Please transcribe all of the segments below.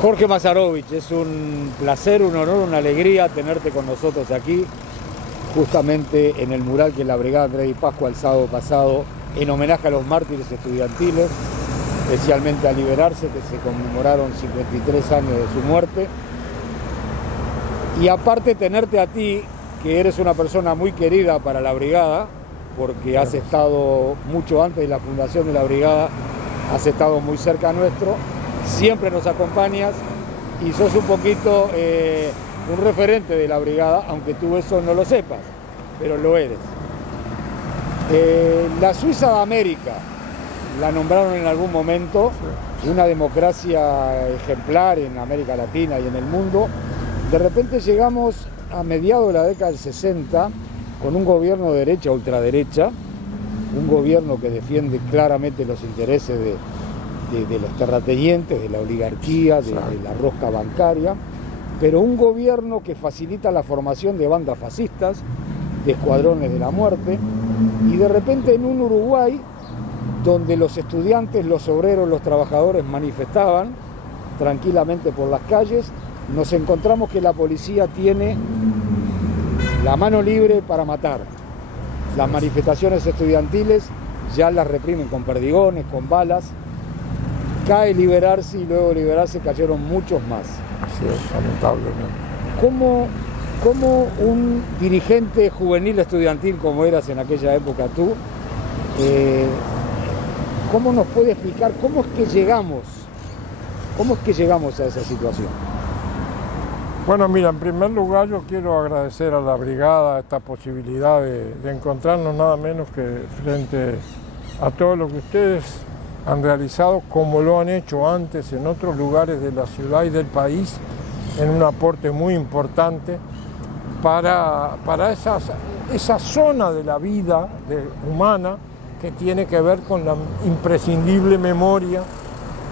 Jorge Mazarovich, es un placer, un honor, una alegría tenerte con nosotros aquí, justamente en el mural que la Brigada Andrés y Pascua el sábado pasado, en homenaje a los mártires estudiantiles, especialmente a Liberarse, que se conmemoraron 53 años de su muerte. Y aparte tenerte a ti, que eres una persona muy querida para la Brigada, porque has estado mucho antes de la fundación de la Brigada, has estado muy cerca nuestro, siempre nos acompañas y sos un poquito un referente de la Brigada, aunque tú eso no lo sepas, pero lo eres. La Suiza de América, la nombraron en algún momento, una democracia ejemplar en América Latina y en el mundo. De repente llegamos a mediados de la década del 60 con un gobierno de derecha, ultraderecha, un gobierno que defiende claramente los intereses de los terratenientes, de la oligarquía, de la rosca bancaria, pero un gobierno que facilita la formación de bandas fascistas, de escuadrones de la muerte, y de repente en un Uruguay donde los estudiantes, los obreros, los trabajadores manifestaban tranquilamente por las calles, nos encontramos que la policía tiene la mano libre para matar. Las manifestaciones estudiantiles ya las reprimen con perdigones, con balas. Cae Liberarse y luego Liberarse cayeron muchos más. Así es, lamentablemente. ¿Cómo un dirigente juvenil estudiantil como eras en aquella época tú, cómo nos puede explicar cómo es que llegamos a esa situación? Bueno, mira, en primer lugar yo quiero agradecer a la Brigada esta posibilidad de encontrarnos nada menos que frente a todo lo que ustedes han realizado, como lo han hecho antes en otros lugares de la ciudad y del país, en un aporte muy importante para esa zona de la vida humana que tiene que ver con la imprescindible memoria,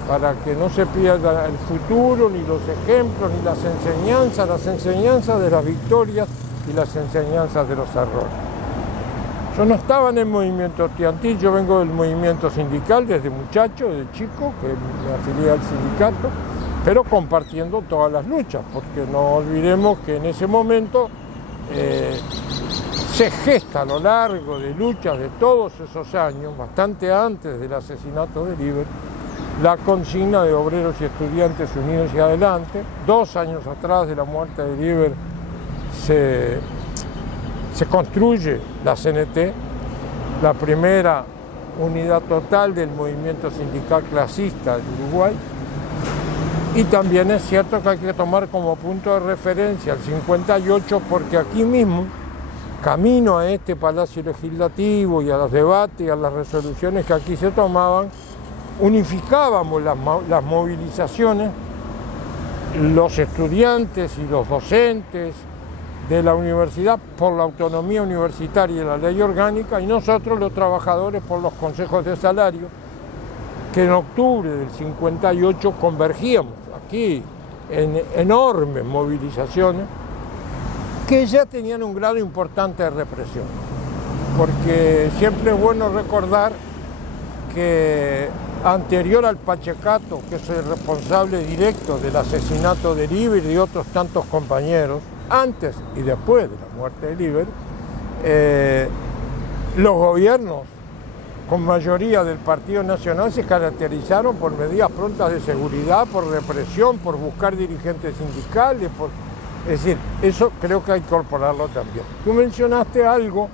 para que no se pierda el futuro, ni los ejemplos, ni las enseñanzas de las victorias y las enseñanzas de los errores. Yo no estaba en el movimiento estudiantil, yo vengo del movimiento sindical desde muchacho, desde chico, que me afilié al sindicato, pero compartiendo todas las luchas, porque no olvidemos que en ese momento se gesta a lo largo de luchas de todos esos años, bastante antes del asesinato de Liber, la consigna de obreros y estudiantes unidos y adelante. 2 años atrás de la muerte de Liber se construye la CNT, la primera unidad total del movimiento sindical clasista de Uruguay. Y también es cierto que hay que tomar como punto de referencia el 58, porque aquí mismo, camino a este Palacio Legislativo y a los debates y a las resoluciones que aquí se tomaban, unificábamos las movilizaciones, los estudiantes y los docentes de la universidad por la autonomía universitaria y la ley orgánica, y nosotros los trabajadores por los consejos de salario, que en octubre del 58 convergíamos aquí en enormes movilizaciones que ya tenían un grado importante de represión, porque siempre es bueno recordar que anterior al Pachecato, que es el responsable directo del asesinato de Liber y de otros tantos compañeros, antes y después de la muerte de Liber, los gobiernos con mayoría del Partido Nacional se caracterizaron por medidas prontas de seguridad, por represión, por buscar dirigentes sindicales, es decir, eso creo que hay que incorporarlo también. Tú mencionaste algo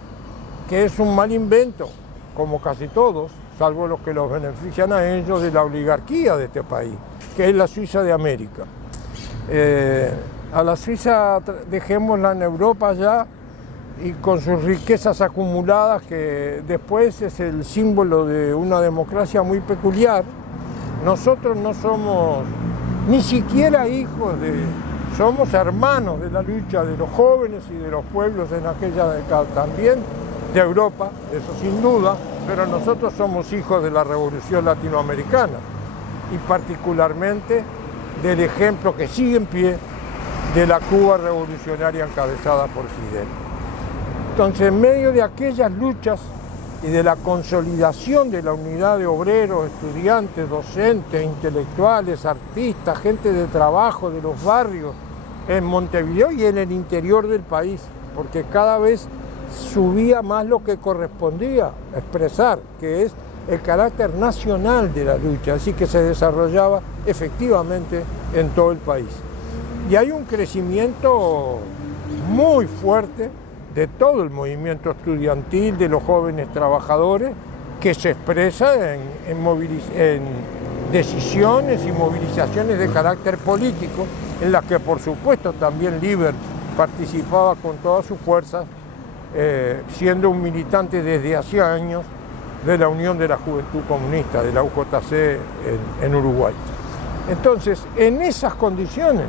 que es un mal invento, como casi todos, salvo los que los benefician a ellos, de la oligarquía de este país, que es la Suiza de América. A la Suiza dejémosla en Europa ya, y con sus riquezas acumuladas, que después es el símbolo de una democracia muy peculiar. Nosotros no somos ni siquiera hijos somos hermanos de la lucha de los jóvenes y de los pueblos en aquella década, también de Europa, eso sin duda, pero nosotros somos hijos de la Revolución Latinoamericana y particularmente del ejemplo que sigue en pie de la Cuba revolucionaria encabezada por Fidel. Entonces, en medio de aquellas luchas y de la consolidación de la unidad de obreros, estudiantes, docentes, intelectuales, artistas, gente de trabajo de los barrios en Montevideo y en el interior del país, porque cada vez subía más lo que correspondía expresar, que es el carácter nacional de la lucha, así que se desarrollaba efectivamente en todo el país. Y hay un crecimiento muy fuerte de todo el movimiento estudiantil, de los jóvenes trabajadores, que se expresa en decisiones y movilizaciones de carácter político, en las que por supuesto también Liber participaba con todas sus fuerzas, siendo un militante desde hace años de la Unión de la Juventud Comunista, de la UJC en Uruguay. Entonces, en esas condiciones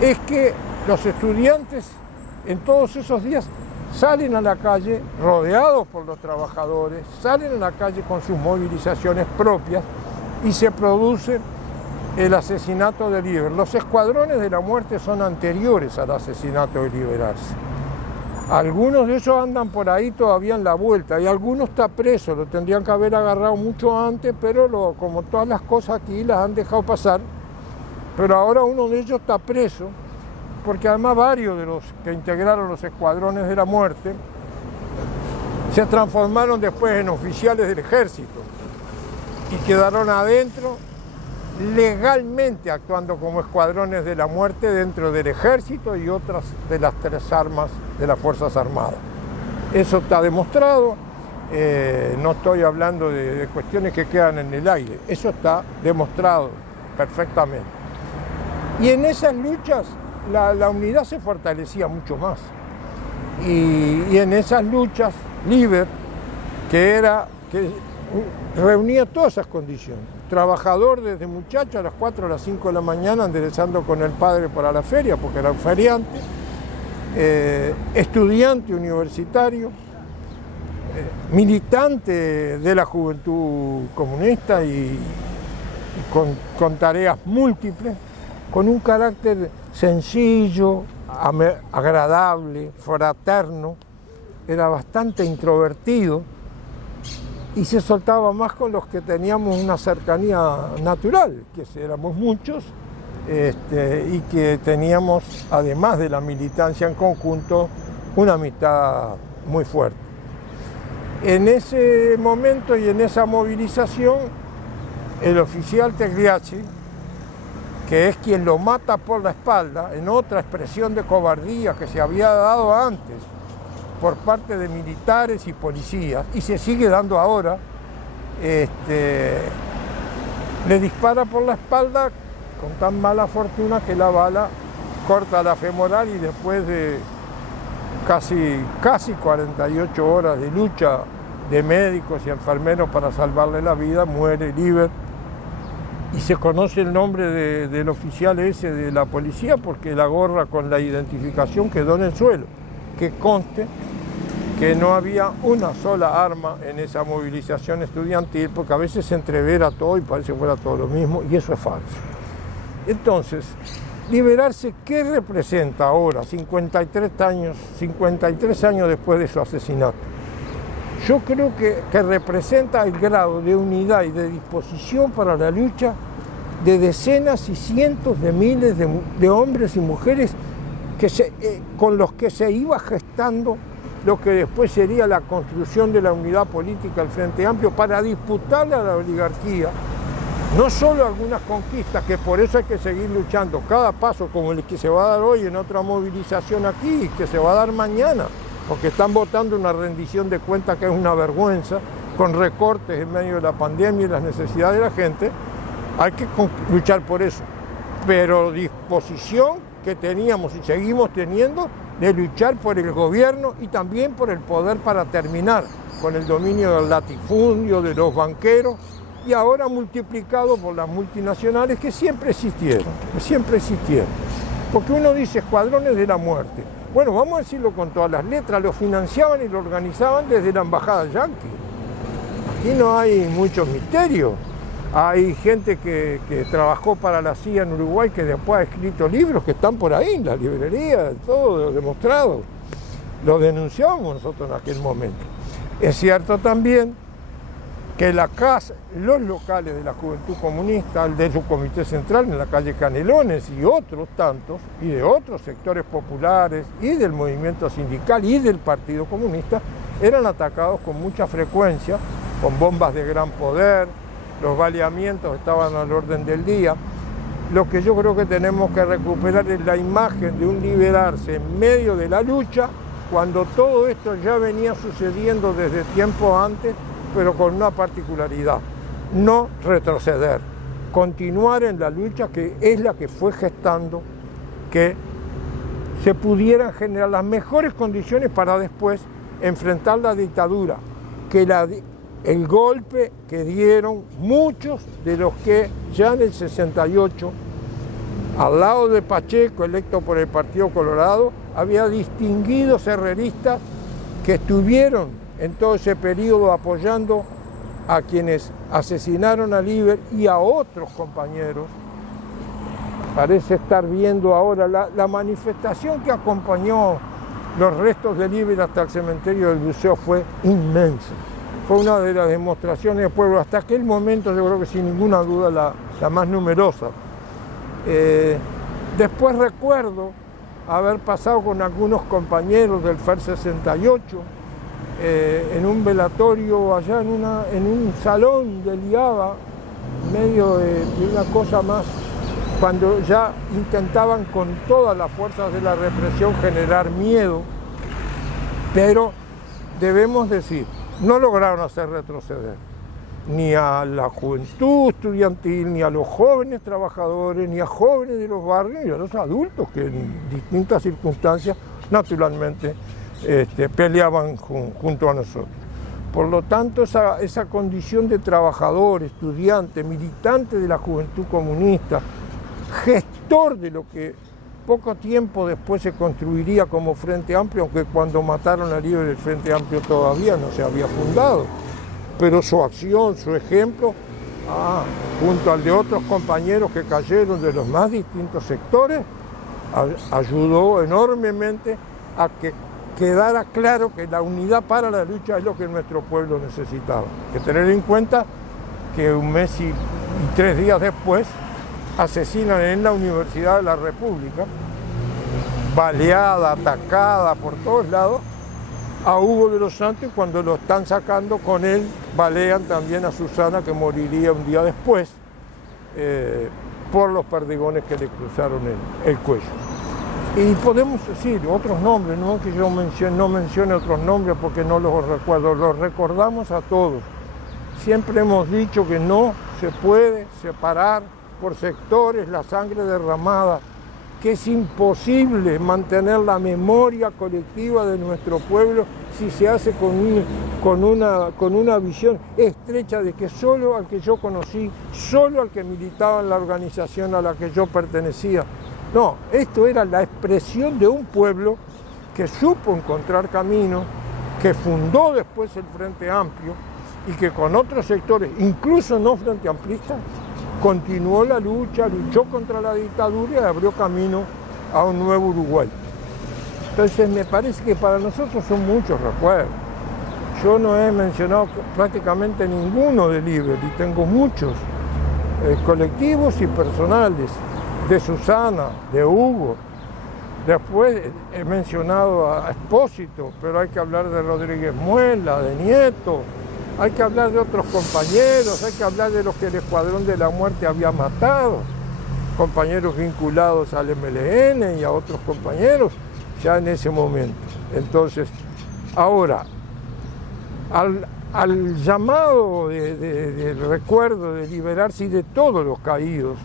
es que los estudiantes en todos esos días salen a la calle rodeados por los trabajadores, salen a la calle con sus movilizaciones propias y se produce el asesinato de Liber. Los escuadrones de la muerte son anteriores al asesinato de Liberarse. Algunos de ellos andan por ahí todavía en la vuelta y algunos está preso, lo tendrían que haber agarrado mucho antes, pero como todas las cosas aquí las han dejado pasar. Pero ahora uno de ellos está preso, porque además varios de los que integraron los escuadrones de la muerte se transformaron después en oficiales del ejército y quedaron adentro legalmente actuando como escuadrones de la muerte dentro del ejército y otras de las 3 armas de las Fuerzas Armadas. Eso está demostrado, no estoy hablando de cuestiones que quedan en el aire, eso está demostrado perfectamente. Y en esas luchas la unidad se fortalecía mucho más. Y en esas luchas, Liber, que reunía todas esas condiciones. Trabajador desde muchacho a las 4 o las 5 de la mañana enderezando con el padre para la feria, porque era un feriante, estudiante universitario, militante de la Juventud Comunista y con tareas múltiples, con un carácter sencillo, agradable, fraterno, era bastante introvertido y se soltaba más con los que teníamos una cercanía natural, que éramos muchos, y que teníamos, además de la militancia en conjunto, una amistad muy fuerte. En ese momento y en esa movilización, el oficial Tegliachi, que es quien lo mata por la espalda, en otra expresión de cobardía que se había dado antes por parte de militares y policías, y se sigue dando ahora, le dispara por la espalda con tan mala fortuna que la bala corta la femoral y después de casi 48 horas de lucha de médicos y enfermeros para salvarle la vida, muere Liber. Y se conoce el nombre del oficial ese de la policía porque la gorra con la identificación quedó en el suelo. Que conste que no había una sola arma en esa movilización estudiantil, porque a veces se entrevera todo y parece que fuera todo lo mismo, y eso es falso. Entonces, Liberarse, ¿qué representa ahora, 53 años después de su asesinato? Yo creo que representa el grado de unidad y de disposición para la lucha de decenas y cientos de miles de hombres y mujeres con los que se iba gestando lo que después sería la construcción de la unidad política del Frente Amplio para disputarle a la oligarquía no solo algunas conquistas, que por eso hay que seguir luchando, cada paso como el que se va a dar hoy en otra movilización aquí, que se va a dar mañana, porque están votando una rendición de cuentas que es una vergüenza, con recortes en medio de la pandemia y las necesidades de la gente, hay que luchar por eso. Pero disposición que teníamos y seguimos teniendo de luchar por el gobierno y también por el poder para terminar con el dominio del latifundio, de los banqueros, y ahora multiplicado por las multinacionales que siempre existieron. Porque uno dice escuadrones de la muerte. Bueno, vamos a decirlo con todas las letras, lo financiaban y lo organizaban desde la embajada yanqui. Aquí no hay mucho misterio. Hay gente que trabajó para la CIA en Uruguay que después ha escrito libros que están por ahí en la librería, todo demostrado. Lo denunciamos nosotros en aquel momento. Es cierto también que los locales de la Juventud Comunista, el de su comité central en la calle Canelones y otros tantos, y de otros sectores populares, y del movimiento sindical y del Partido Comunista, eran atacados con mucha frecuencia, con bombas de gran poder, los baleamientos estaban al orden del día. Lo que yo creo que tenemos que recuperar es la imagen de un liberarse en medio de la lucha, cuando todo esto ya venía sucediendo desde tiempo antes, pero con una particularidad: no retroceder, continuar en la lucha, que es la que fue gestando que se pudieran generar las mejores condiciones para después enfrentar la dictadura, que el golpe que dieron muchos de los que ya en el 68, al lado de Pacheco, electo por el Partido Colorado, había distinguidos herreristas que estuvieron en todo ese periodo apoyando a quienes asesinaron a Líber y a otros compañeros. Parece estar viendo ahora la manifestación que acompañó los restos de Líber hasta el cementerio del Buceo. Fue inmensa. Fue una de las demostraciones del pueblo, hasta aquel momento yo creo que sin ninguna duda la más numerosa. Después recuerdo haber pasado con algunos compañeros del FER 68 en un velatorio allá en un salón de Liaba, medio de una cosa más, cuando ya intentaban con todas las fuerzas de la represión generar miedo, pero debemos decir, no lograron hacer retroceder ni a la juventud estudiantil, ni a los jóvenes trabajadores, ni a jóvenes de los barrios, ni a los adultos que en distintas circunstancias naturalmente peleaban junto a nosotros. Por lo tanto, esa condición de trabajador, estudiante, militante de la Juventud Comunista, gestor de lo que poco tiempo después se construiría como Frente Amplio, aunque cuando mataron a Líber el Frente Amplio todavía no se había fundado, pero su acción, su ejemplo, junto al de otros compañeros que cayeron de los más distintos sectores, ayudó enormemente a que quedara claro que la unidad para la lucha es lo que nuestro pueblo necesitaba. Hay que tener en cuenta que un mes y 3 días después asesinan en la Universidad de la República, baleada, atacada por todos lados, a Hugo de los Santos, y cuando lo están sacando con él, balean también a Susana, que moriría un día después por los perdigones que le cruzaron el cuello. Y podemos decir otros nombres, no que yo no mencione otros nombres porque no los recuerdo, los recordamos a todos. Siempre hemos dicho que no se puede separar por sectores la sangre derramada, que es imposible mantener la memoria colectiva de nuestro pueblo si se hace con una visión estrecha de que solo al que yo conocí, solo al que militaba en la organización a la que yo pertenecía. No, esto era la expresión de un pueblo que supo encontrar camino, que fundó después el Frente Amplio y que con otros sectores, incluso no frente amplistas, continuó la lucha, luchó contra la dictadura y abrió camino a un nuevo Uruguay. Entonces me parece que para nosotros son muchos recuerdos. Yo no he mencionado prácticamente ninguno de Líber y tengo muchos colectivos y personales, de Susana, de Hugo. Después he mencionado a Espósito, pero hay que hablar de Rodríguez Muela, de Nieto, hay que hablar de otros compañeros, hay que hablar de los que el Escuadrón de la Muerte había matado, compañeros vinculados al MLN y a otros compañeros ya en ese momento. Entonces, ahora, al llamado de recuerdo, de liberarse y de todos los caídos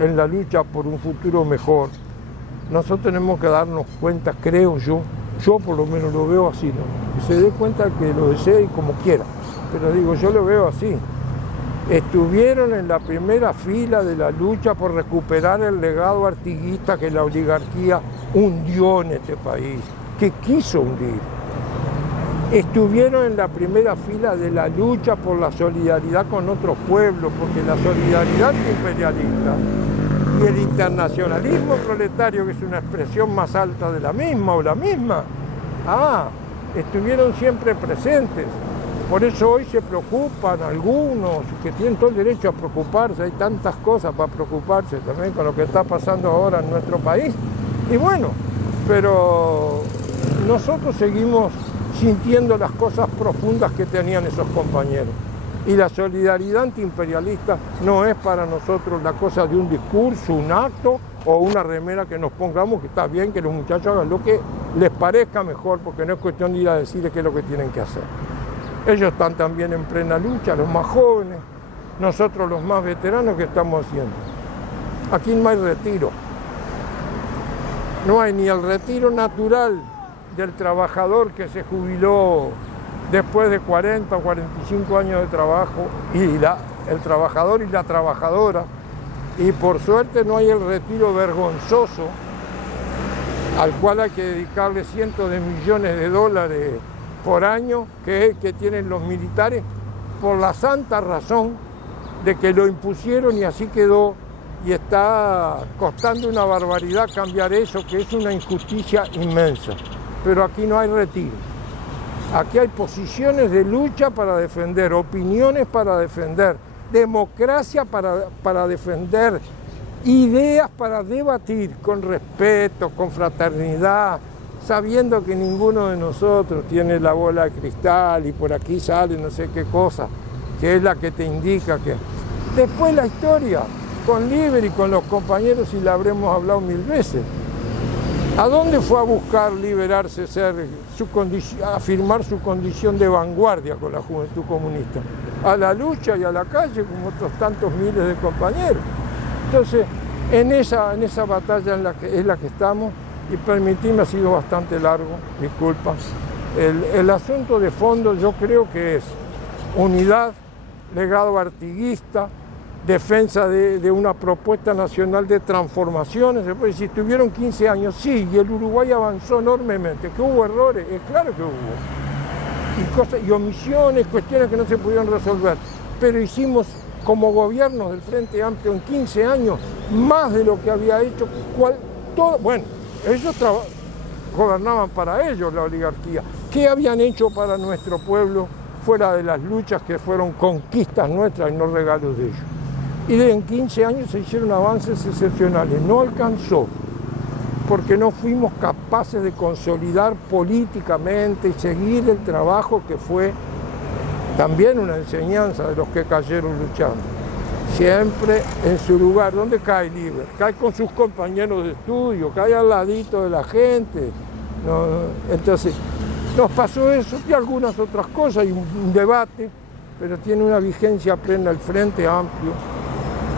en la lucha por un futuro mejor, nosotros tenemos que darnos cuenta, creo yo por lo menos lo veo así, ¿no? Que se dé cuenta que lo desee y como quiera, pero digo, yo lo veo así. Estuvieron en la primera fila de la lucha por recuperar el legado artiguista que la oligarquía hundió en este país, que quiso hundir. Estuvieron en la primera fila de la lucha por la solidaridad con otros pueblos, porque la solidaridad imperialista y el internacionalismo proletario, que es una expresión más alta de la misma, estuvieron siempre presentes. Por eso hoy se preocupan algunos, que tienen todo el derecho a preocuparse, hay tantas cosas para preocuparse también con lo que está pasando ahora en nuestro país. Y bueno, pero nosotros seguimos sintiendo las cosas profundas que tenían esos compañeros. Y la solidaridad antiimperialista no es para nosotros la cosa de un discurso, un acto o una remera que nos pongamos, que está bien que los muchachos hagan lo que les parezca mejor, porque no es cuestión de ir a decirles qué es lo que tienen que hacer. Ellos están también en plena lucha, los más jóvenes, nosotros los más veteranos, que estamos haciendo. Aquí no hay retiro. No hay ni el retiro natural del trabajador que se jubiló después de 40 o 45 años de trabajo, y el trabajador y la trabajadora. Y por suerte no hay el retiro vergonzoso al cual hay que dedicarle cientos de millones de dólares por año que tienen los militares, por la santa razón de que lo impusieron y así quedó, y está costando una barbaridad cambiar eso, que es una injusticia inmensa. Pero aquí no hay retiro. Aquí hay posiciones de lucha para defender, opiniones para defender, democracia para defender, ideas para debatir con respeto, con fraternidad, sabiendo que ninguno de nosotros tiene la bola de cristal y por aquí sale no sé qué cosa, que es la que te indica que... Después la historia, con Liber y con los compañeros, y la habremos hablado 1000 veces. ¿A dónde fue a buscar liberarse, afirmar su condición de vanguardia con la Juventud Comunista? A la lucha y a la calle, como otros tantos miles de compañeros. Entonces, en esa batalla es la que estamos, y permitidme, ha sido bastante largo, disculpa. El asunto de fondo yo creo que es unidad, legado artiguista, defensa de una propuesta nacional de transformaciones. Si tuvieron 15 años, sí, y el Uruguay avanzó enormemente. ¿Que hubo errores? Es claro que hubo. Y omisiones, cuestiones que no se pudieron resolver. Pero hicimos, como gobierno del Frente Amplio, en 15 años, más de lo que había hecho bueno, ellos gobernaban para ellos, la oligarquía. ¿Qué habían hecho para nuestro pueblo fuera de las luchas que fueron conquistas nuestras y no regalos de ellos? Y en 15 años se hicieron avances excepcionales. No alcanzó, porque no fuimos capaces de consolidar políticamente y seguir el trabajo que fue también una enseñanza de los que cayeron luchando. Siempre en su lugar. ¿Dónde cae Liber? Cae con sus compañeros de estudio, cae al ladito de la gente. Entonces, nos pasó eso y algunas otras cosas, y un debate, pero tiene una vigencia plena el Frente Amplio,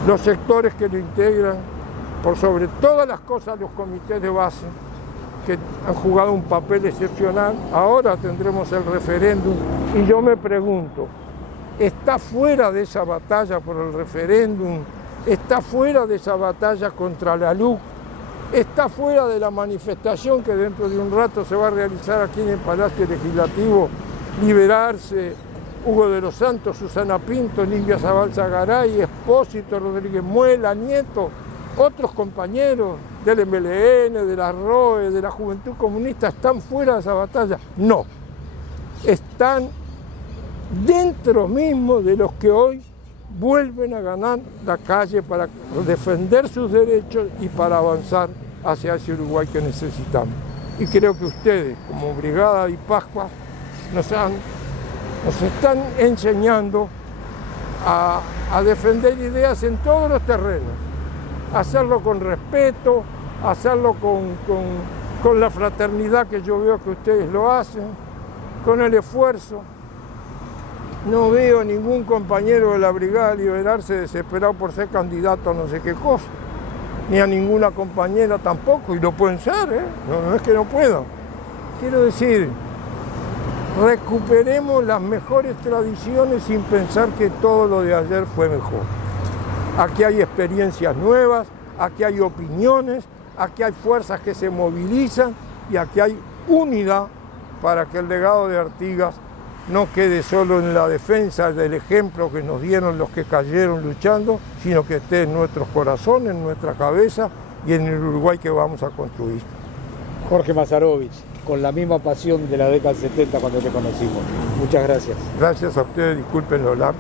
los sectores que lo integran, por sobre todas las cosas los comités de base, que han jugado un papel excepcional. Ahora tendremos el referéndum, y yo me pregunto, ¿está fuera de esa batalla por el referéndum? ¿Está fuera de esa batalla contra la LUC? ¿Está fuera de la manifestación que dentro de un rato se va a realizar aquí en el Palacio Legislativo? Liberarse, Hugo de los Santos, Susana Pinto, Livia Zabalza Garay, Espósito, Rodríguez Muela, Nieto, otros compañeros del MLN, de la ROE, de la Juventud Comunista, ¿están fuera de esa batalla? No, están dentro mismo de los que hoy vuelven a ganar la calle para defender sus derechos y para avanzar hacia ese Uruguay que necesitamos. Y creo que ustedes, como Brigada y Pascua, nos están enseñando a defender ideas en todos los terrenos, hacerlo con respeto, hacerlo con la fraternidad que yo veo que ustedes lo hacen, con el esfuerzo. No veo ningún compañero de la Brigada liberarse desesperado por ser candidato a no sé qué cosa, ni a ninguna compañera tampoco, y lo pueden ser, no es que no puedan. Quiero decir, recuperemos las mejores tradiciones sin pensar que todo lo de ayer fue mejor. Aquí hay experiencias nuevas, aquí hay opiniones, aquí hay fuerzas que se movilizan y aquí hay unidad para que el legado de Artigas no quede solo en la defensa del ejemplo que nos dieron los que cayeron luchando, sino que esté en nuestros corazones, en nuestra cabeza y en el Uruguay que vamos a construir. Jorge Mazarovich, con la misma pasión de la década del 70 cuando te conocimos. Muchas gracias. Gracias a ustedes, disculpen lo largo.